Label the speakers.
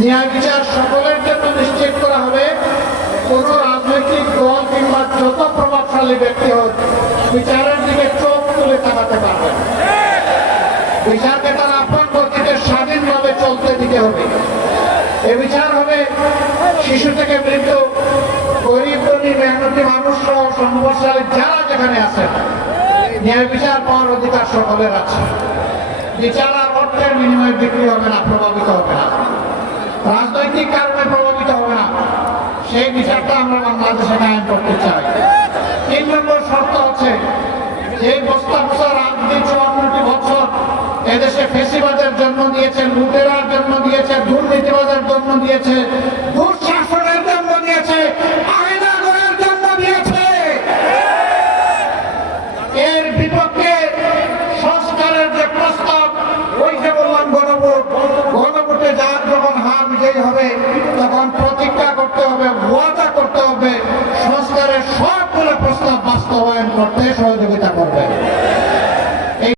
Speaker 1: ন্যায় বিচার সকলের জন্য নিশ্চিত করা হবে। কোন রাজনৈতিক দল কিংবা যত প্রভাবশালী ব্যক্তি হোক, বিচারের দিকে চোখ তুলে তাকাতে পারবে। বিচারকে তার আপন গতিতে স্বাধীনভাবে চলতে দিতে হবে। এ বিচার হবে শিশু থেকে বৃদ্ধ, গরিব, ধনী, মেহনতি মানুষ সহ যারা যেখানে আছেন। ন্যায় বিচার পাওয়ার অধিকার সকলের আছে। বিচার অর্থের বিনিময়ে বিক্রি হবে না, প্রভাবিত হবে না। রাজনৈতিক কারণে প্রভাবিত হবে না। সেই বিচারটা আমরা বাংলাদেশে কায়েম করতে চাই। তিন নম্বর শর্ত হচ্ছে, এই বস্তা বস্তা রাজনীতি চুয়ান্নটি বছর এদেশে ফেসিবাদের জন্ম দিয়েছে, লুটেরার জন্ম দিয়েছে, দুর্নীতিবাদের জন্ম দিয়েছে তখন প্রতিজ্ঞা করতে হবে ওয়াদা করতে হবে। সংস্কারের সবগুলো প্রস্তাব বাস্তবায়ন করতে সহযোগিতা করবেন